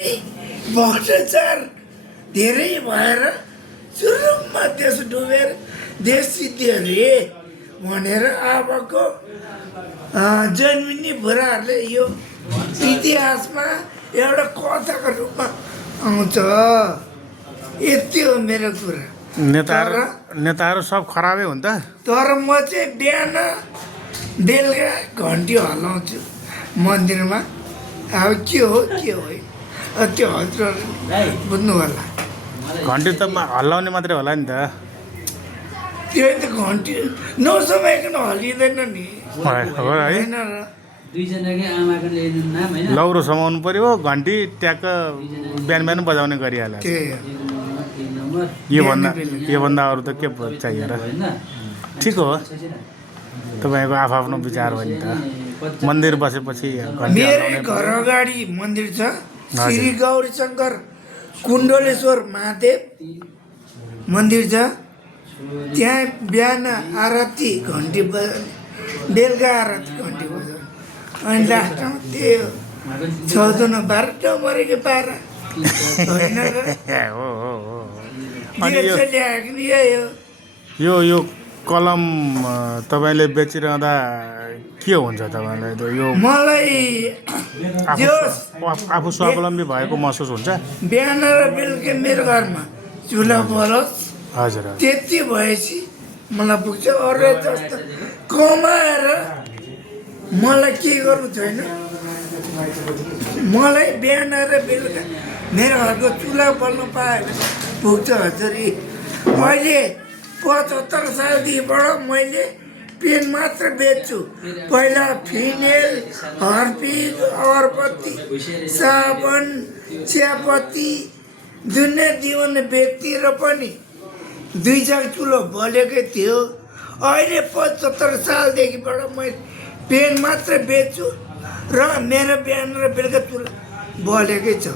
भ्रष्टाचार धेरै भएर सुरुमा देश डुबेर देश सिद्धियो रे भनेर अबको जन्मिने बुढाहरूले यो इतिहासमा एउटा कथाको रूपमा आउँछ। यति हो मेरो कुरा। नेताहरू सब खराबै हुन् त। तर म चाहिँ बिहान बेलुका घन्टी हल्लाउँछु मन्दिरमा। अब के हो है त्यो हजुर बुझ्नु होला। घन्टी त हल्लाउने मात्रै होला नि त। त्यो त घन्टी नसमाइकन हल्लिँदैन नि हो है। होइन र दुईजनाकै आमाको नाम होइन लौरो समाउनु पर्यो घन्टी ट्याक्क बिहान बिहान बजाउने गरिहाल्यो। योभन्दा अरू त के चाहियो र। ठिक हो तपाईँको आफ्नो विचार हो नि त। मन्दिर बसेपछि मेरै घर अगाडि मन्दिर छ श्री गौरी शङ्कर कुण्डलेश्वर महादेव मन्दिर छ। त्यहाँ बिहान आरती घन्टी बजाउने बेलुका आरती घन्टी बजाउने अनि लास्टमा त्यो 14 12 मरेको पारा होइन र। यो कलम तपाईँले बेचिरहँदा के हुन्छ तपाईँलाई त? यो मलाई आफू स्वावलम्बी भएको महसुस हुन्छ? बिहान र बेलुका मेरो घरमा चुल्हा बलोस् हजुर त्यति भएपछि मलाई पुग्छ। अरू जस्तो कमाएर मलाई के गर्नु छैन। मलाई बिहान र बेलुका मेरो घरको चुल्हा बल्नु पायो भने पुग्छ हजुरी। मैले 75 सालदेखिबाट मैले पेन मात्र बेच्छु। पहिला फिनेल हर्पिक अगरबत्ती साबुन चियापत्ती दुनियाँ जीवन व्यक्ति र पनि 2 जग चुलो बलेकै थियो। अहिले 75 सालदेखिबाट मैले पेन मात्र बेच्छु र मेरो बिहान र बेलुका चुल्हा बलेकै छ।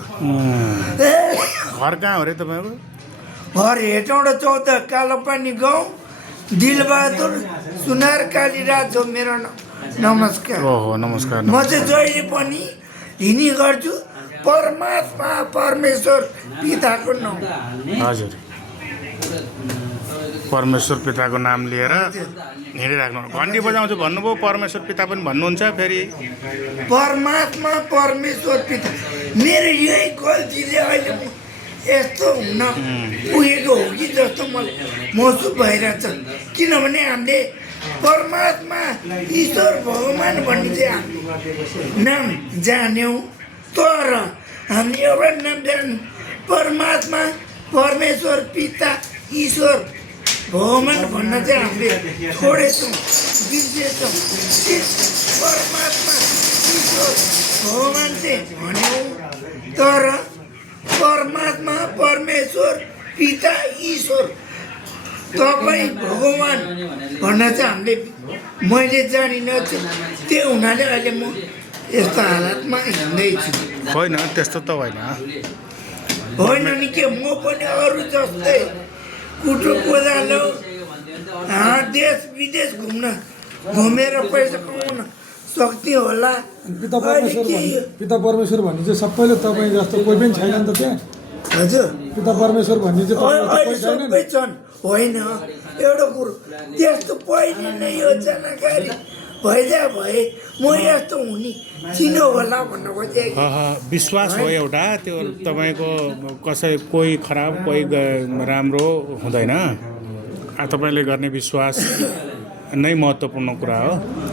घर कहाँ हो रे तपाईँको? घर हेटौँडा 14 कालोपानी गाउँ दिलबहादुर सुनार कालीराज हो मेरो नाम। नमस्कार। ओहो नमस्कार। म चाहिँ जहिले पनि हिँडी गर्छु परमात्मा परमेश्वर पिताको नाम। हजुर परमेश्वर पिताको नाम लिएर हिँडिराख्नु। घन्टी बजाउँछु भन्नुभयो परमेश्वर पिता पनि भन्नुहुन्छ फेरि। परमात्मा परमेश्वर पिता मेरो यही गल्तीले अहिले यस्तो हुन पुगेको हो कि जस्तो मलाई महसुस भइरहेछ। किनभने हामीले परमात्मा ईश्वर भगवान् भन्ने चाहिँ हामीले नाम जान्यौँ तर हामीले एउटा नाम जान्यौँ परमात्मा परमेश्वर पिता ईश्वर भगवान् भन्न चाहिँ हामीले छोडेछौँ बिर्सेछौँ। परमात्मा ईश्वर भगवान् चाहिँ भन्यौँ तर परमात्मा परमेश्वर पिता ईश्वर तपाईँ भगवान् भन्न चाहिँ हामीले मैले जानिनँ। त्यो हुनाले अहिले म यस्तो हालतमा हिँड्दैछु। होइन त्यस्तो त होइन। होइन नि के म पनि अरू जस्तै कुटो कोदालो देश विदेश घुमेर पैसा कमाउन सक्ने होला। पिता परमेश्वर भन्ने चाहिँ सबैले तपाईँ जस्तो कोही पनि छैन नि त त्यहाँ। हजुर पिता परमेश्वर भन्ने चाहिँ अहिले सबै छन् होइन एउटा कुरो त्यस्तो पहिले नै यो जानकारी भए म यस्तो हुने चिनो होला भन्न खोजेको। विश्वास हो एउटा त्यो तपाईँको। कसै कोही खराब कोही राम्रो हुँदैन। तपाईँले गर्ने विश्वास नै महत्त्वपूर्ण कुरा हो।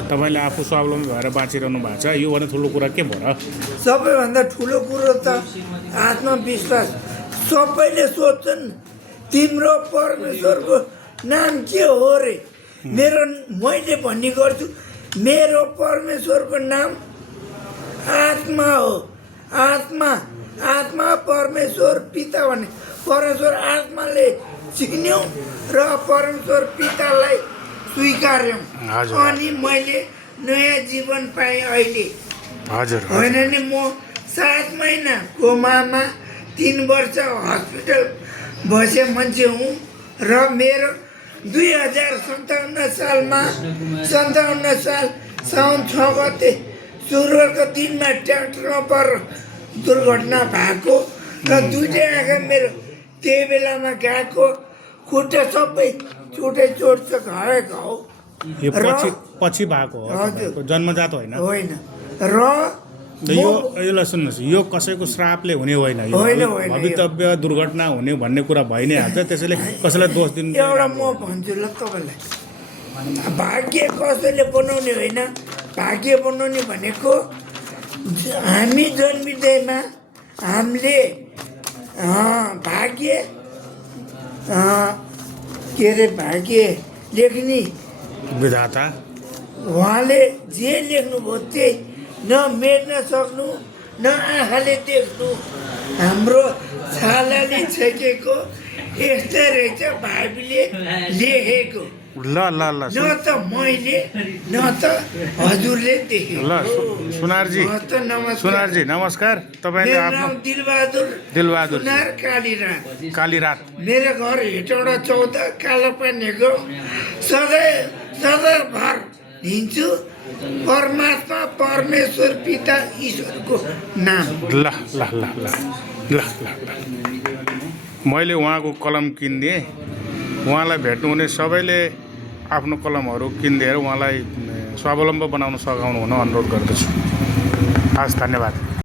तपाईँले आफू स्वावलम्बी भएर बाँचिरहनु भएको छ योभन्दा ठुलो कुरा के भयो र? सबैभन्दा ठुलो कुरो त आत्मविश्वास। सबैले सोध्छन् तिम्रो परमेश्वरको नाम के हो रे? मैले भन्ने गर्छु मेरो परमेश्वरको नाम आत्मा हो। आत्मा परमेश्वर पिता भन्ने परमेश्वर आत्माले चिन्यौँ र परमेश्वर पितालाई स्वीकार्यौँ अनि मैले नयाँ जीवन पाएँ अहिले। हजुर होइन नि म 7 महिना कोमामा 3 वर्ष हस्पिटल बसे मान्छे हुँ र मेरो 2057 सालमा 57 साल साउन 6 गते सुरुवालको दिनमा ट्र्याक्टरमा पर दुर्घटना भएको र दुईटै आँखा मेरो त्यही बेलामा गएको खुट्टा सबै चोटै चोट छ घाउ घाउ यो र पछि भएको हो हजुर। तपाईँको, जन्मजात होइन होइन र त यो यसलाई सुन्नुहोस्, यो कसैको श्रापले हुने होइन, यो होइन, होइन, भवितव्य दुर्घटना हुने भन्ने कुरा भइ नै हाल्छ। त्यसैले कसैलाई दोष दिनु एउटा म भन्छु ल तपाईँलाई, भाग्य कसैले बनाउने होइन। भाग्य बनाउने भनेको हामी जन्मिँदैमा हामीले भाग्य के अरे भाग्य लेख्ने विधाता उहाँले जे लेख्नुभयो त्यही न मेट्न सक्नु न आँखाले देख्नु। हाम्रो छालाले छेकेको यस्तै रहेछ भाइले लेखेको, ल ल ल न त मैले न त हजुरले देखेको। ल सुनारजी, हस्त नमस्कार। सुनारजी नमस्कार। तपाईँले मेरो आफ्नो नाम दिलबहादुर दिलबहादुर सुनार कालीराज। कालीरात मेरो घर हेटौँडा 14 कालोपानीको सधैँभर हिँड्छु परमात्मा परमेश्वर पिता ईश्वरको नाम। ल ल ल ल ल ल ल मैले उहाँको कलम किनिदिएँ। उहाँलाई भेट्नुहुने सबैले आफ्नो कलमहरू किनिदिएर उहाँलाई स्वावलम्बी बनाउन सघाउनु हुन अनुरोध गर्दछु। हस्, धन्यवाद।